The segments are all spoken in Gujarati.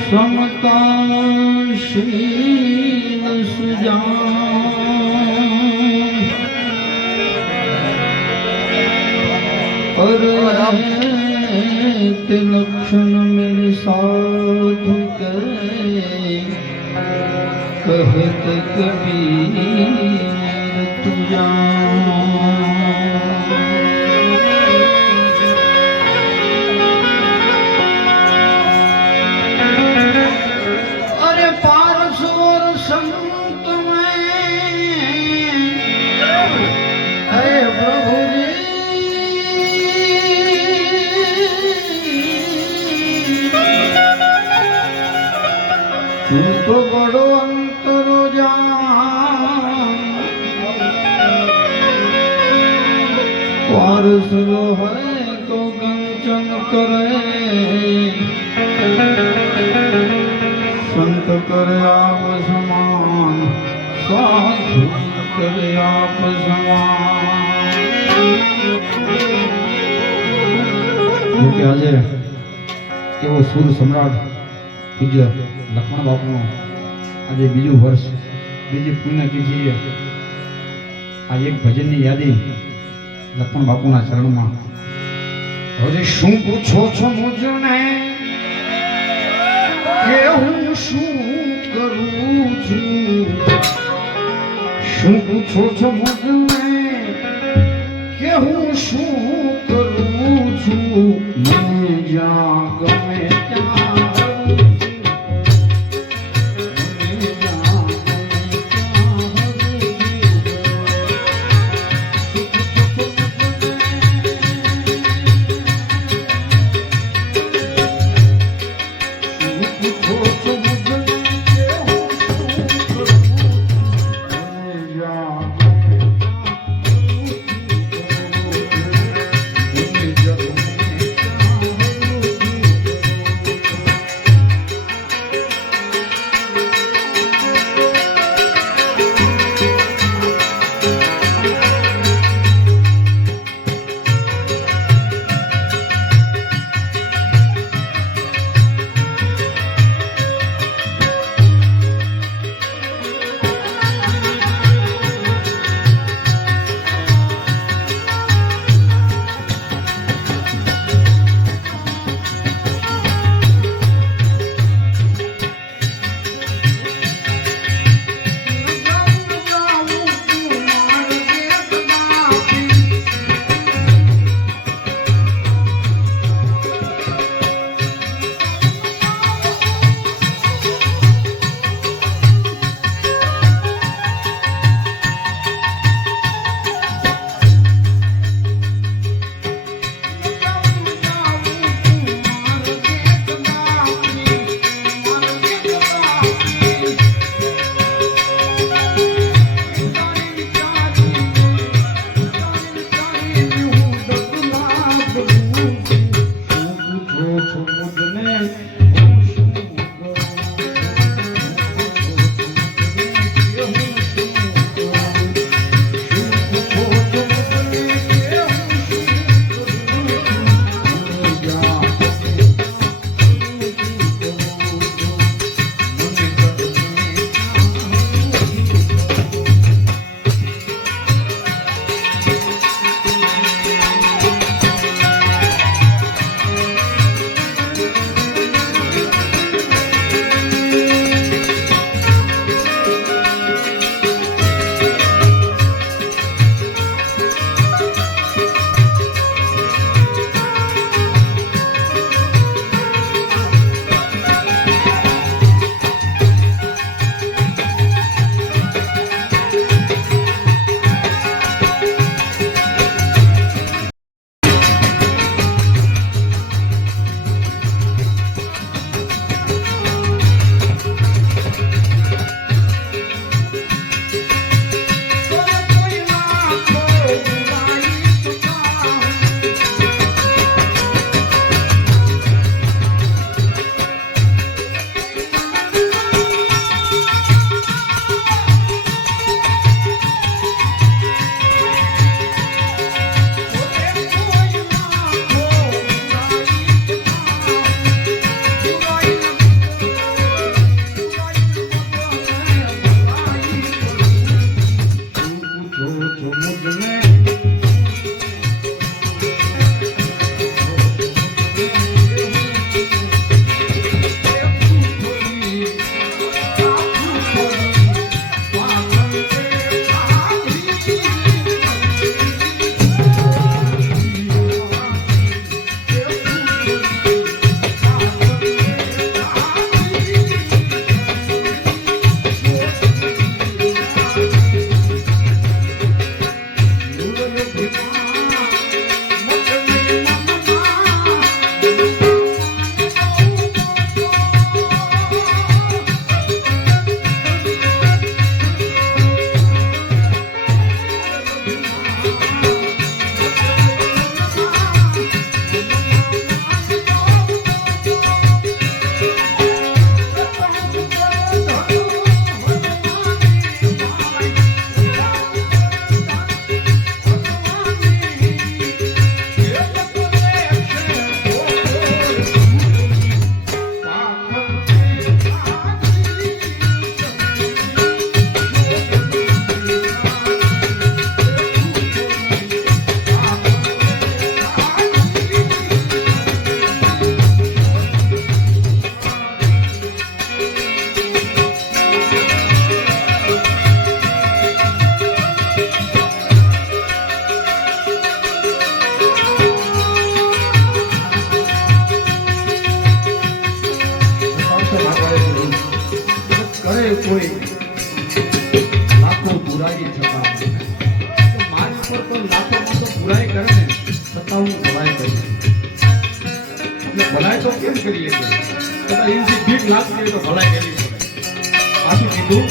સમતાશીલ સુજા અરે લક્ષણ મેરે સાધુ કહત કબીર તુજા તું તો બડો અંતરો જાન પારસલો હે તો કંચન કરે સંત કરે આપ સમાન સાધુ કરે આપ સમાન આજે એવો સુર સમ્રાટ પૂજ્ય લખમણ બાપુનો આજે બીજું વર્ષ, બીજી પુણ્યતિથિએ આ એક ભજનની યાદી લખમણ બાપુના ચરણમાં. હવે શું પૂછો છો મુજને? કે હું શું કરું છું? શું પૂછો છો મુજને? કે હું શું કોઈ લાખો બુરાઈ છતાં તો મારી પર તો લાખોમાં તો બુરાઈ કરે ને છતાં હું ભલાઈ કરી એટલે ભલાઈ તો કેમ કરીએ કે? કદાચ એનાથી ભીખ લાગતી તો ભલાઈ કરવી પડે. પાછું કીધું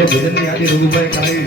બે ભજનની યાદી રઘુભાઈ કરાવી